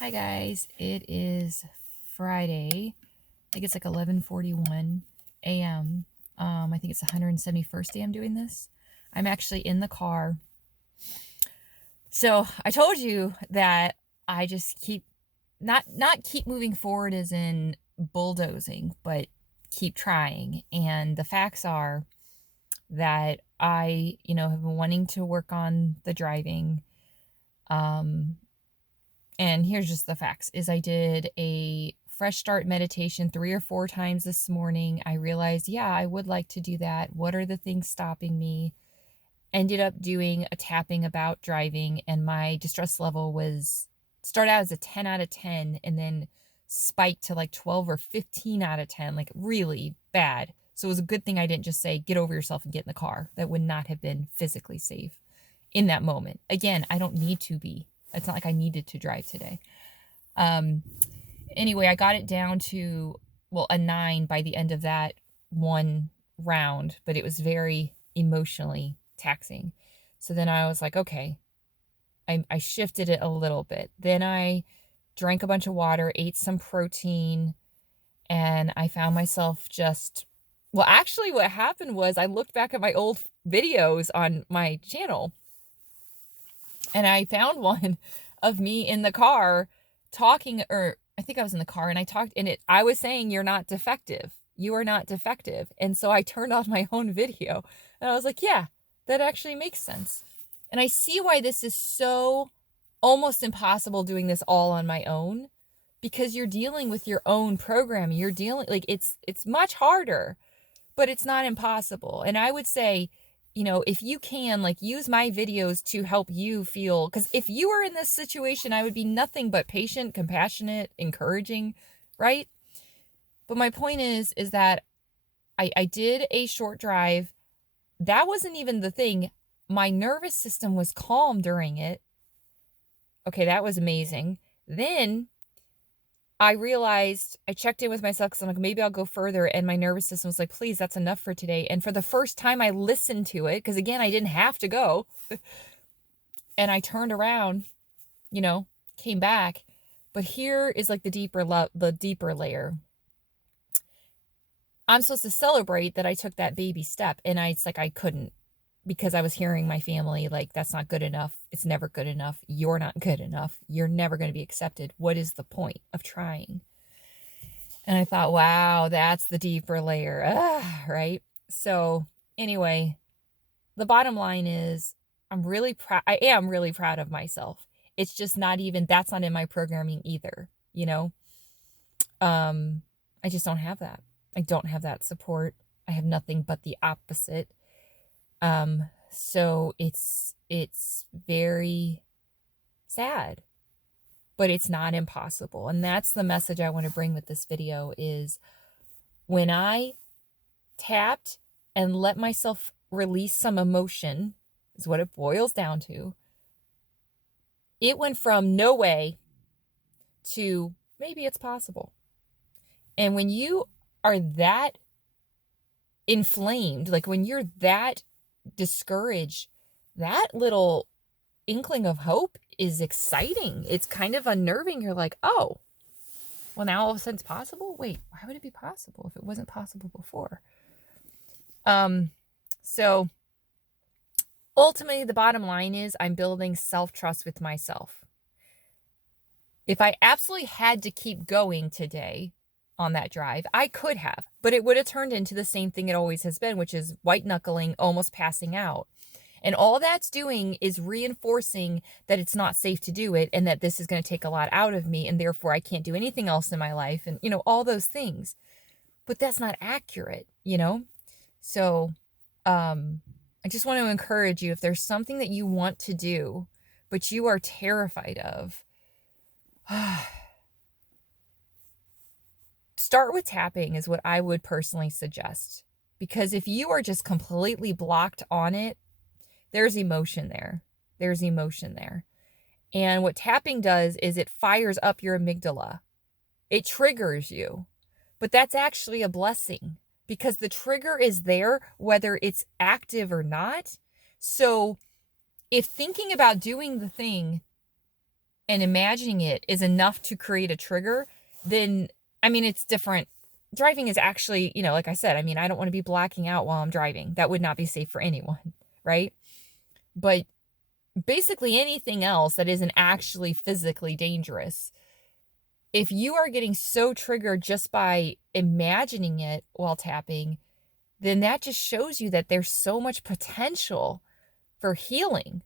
Hi guys, it is Friday. I think it's like 11:41 a.m. I think it's the 171st day I'm doing this. I'm actually in the car. So I told you that I just keep not keep moving forward as in bulldozing, but keep trying. And the facts are that I, have been wanting to work on the driving. Um, And here's just the facts is I did a fresh start meditation 3 or 4 times this morning. I realized, yeah, I would like to do that. What are the things stopping me? Ended up doing a tapping about driving, and my distress level was started out as a 10 out of 10 and then spiked to like 12 or 15 out of 10, like really bad. So it was a good thing I didn't just say, get over yourself and get in the car. That would not have been physically safe in that moment. Again, I don't need to be. It's not like I needed to drive today. Um, anyway, I got it down to, well, a 9 by the end of that one round, but it was very emotionally taxing. So then I was like, okay, I shifted it a little bit. Then I drank a bunch of water, ate some protein, and I found myself just, well, actually, what happened was I looked back at my old videos on my channel and I found one of me in the car talking, or I think I was in the car and I was saying, you're not defective. You are not defective. And so I turned on my own video and I was like, yeah, that actually makes sense. And I see why this is so almost impossible doing this all on my own, because you're dealing with your own programming. You're dealing like it's much harder, but it's not impossible. And I would say, if you can, like, use my videos to help you feel, because if you were in this situation, I would be nothing but patient, compassionate, encouraging, right? But my point is that I did a short drive. That wasn't even the thing. My nervous system was calm during it. Okay, that was amazing. Then I realized, I checked in with myself because I'm like, maybe I'll go further. And my nervous system was like, please, that's enough for today. And for the first time, I listened to it because, again, I didn't have to go. And I turned around, came back. But here is like the deeper layer. I'm supposed to celebrate that I took that baby step. And it's like I couldn't, because I was hearing my family like, that's not good enough. It's never good enough. You're not good enough. You're never going to be accepted. What is the point of trying? And I thought, wow, that's the deeper layer, right? So anyway, the bottom line is I am really proud of myself. It's just that's not in my programming either, you know? I just don't have that. I don't have that support. I have nothing but the opposite. So it's very sad, but it's not impossible. And that's the message I want to bring with this video is when I tapped and let myself release some emotion, is what it boils down to. It went from no way to maybe it's possible. And when you are that inflamed, like when you're that discouraged, that little inkling of hope is exciting. It's kind of unnerving. You're like, oh, well, now all of a sudden it's possible? Wait, why would it be possible if it wasn't possible before? So ultimately, the bottom line is I'm building self-trust with myself. If I absolutely had to keep going today on that drive, I could have, but it would have turned into the same thing it always has been, which is white knuckling, almost passing out. And all that's doing is reinforcing that it's not safe to do it and that this is going to take a lot out of me and therefore I can't do anything else in my life and, all those things. But that's not accurate, So, I just want to encourage you, if there's something that you want to do, but you are terrified of, start with tapping is what I would personally suggest. Because if you are just completely blocked on it, there's emotion there. There's emotion there. And what tapping does is it fires up your amygdala. It triggers you. But that's actually a blessing because the trigger is there whether it's active or not. So if thinking about doing the thing and imagining it is enough to create a trigger, then, I mean, it's different. Driving is actually, like I said, I mean, I don't want to be blacking out while I'm driving. That would not be safe for anyone, right? But basically anything else that isn't actually physically dangerous, if you are getting so triggered just by imagining it while tapping, then that just shows you that there's so much potential for healing,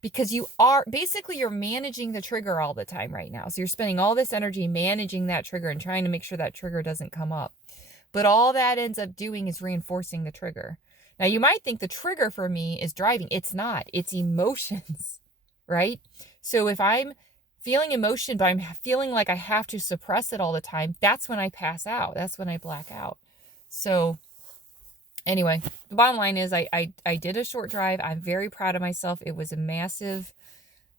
because you're managing the trigger all the time right now. So you're spending all this energy managing that trigger and trying to make sure that trigger doesn't come up. But all that ends up doing is reinforcing the trigger. Now, you might think the trigger for me is driving. It's not, it's emotions, right? So if I'm feeling emotion, but I'm feeling like I have to suppress it all the time, that's when I pass out. That's when I black out. So anyway, the bottom line is I did a short drive. I'm very proud of myself. It was a massive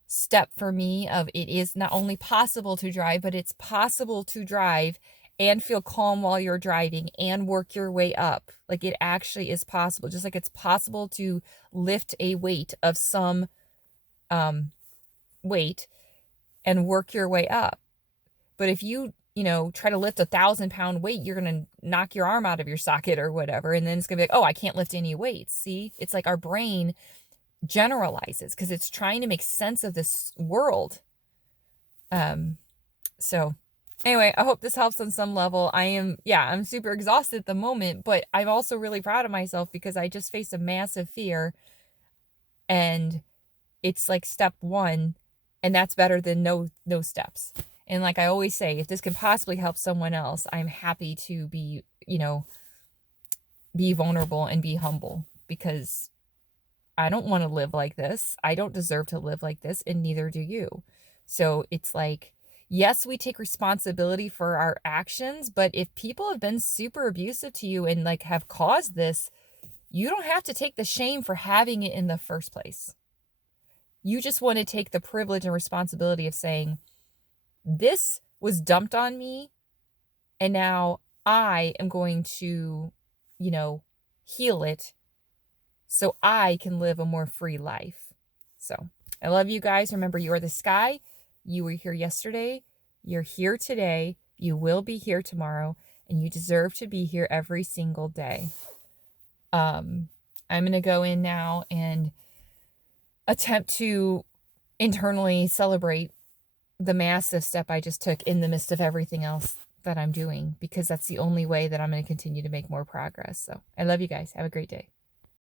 step for me of it is not only possible to drive, but it's possible to drive and feel calm while you're driving and work your way up. Like, it actually is possible. Just like it's possible to lift a weight of some weight and work your way up. But if you try to lift 1,000-pound weight, you're going to knock your arm out of your socket or whatever. And then it's going to be like, oh, I can't lift any weights. See, it's like our brain generalizes because it's trying to make sense of this world. So anyway, I hope this helps on some level. I'm super exhausted at the moment, but I'm also really proud of myself because I just faced a massive fear, and it's like step one, and that's better than no steps. And like I always say, if this can possibly help someone else, I'm happy to be vulnerable and be humble, because I don't want to live like this. I don't deserve to live like this, and neither do you. So it's like, yes, we take responsibility for our actions, but if people have been super abusive to you and like have caused this, you don't have to take the shame for having it in the first place. You just want to take the privilege and responsibility of saying, this was dumped on me, and now I am going to, heal it so I can live a more free life. So I love you guys. Remember, you are the sky. You were here yesterday. You're here today. You will be here tomorrow, and you deserve to be here every single day. I'm going to go in now and attempt to internally celebrate the massive step I just took in the midst of everything else that I'm doing, because that's the only way that I'm going to continue to make more progress. So I love you guys. Have a great day.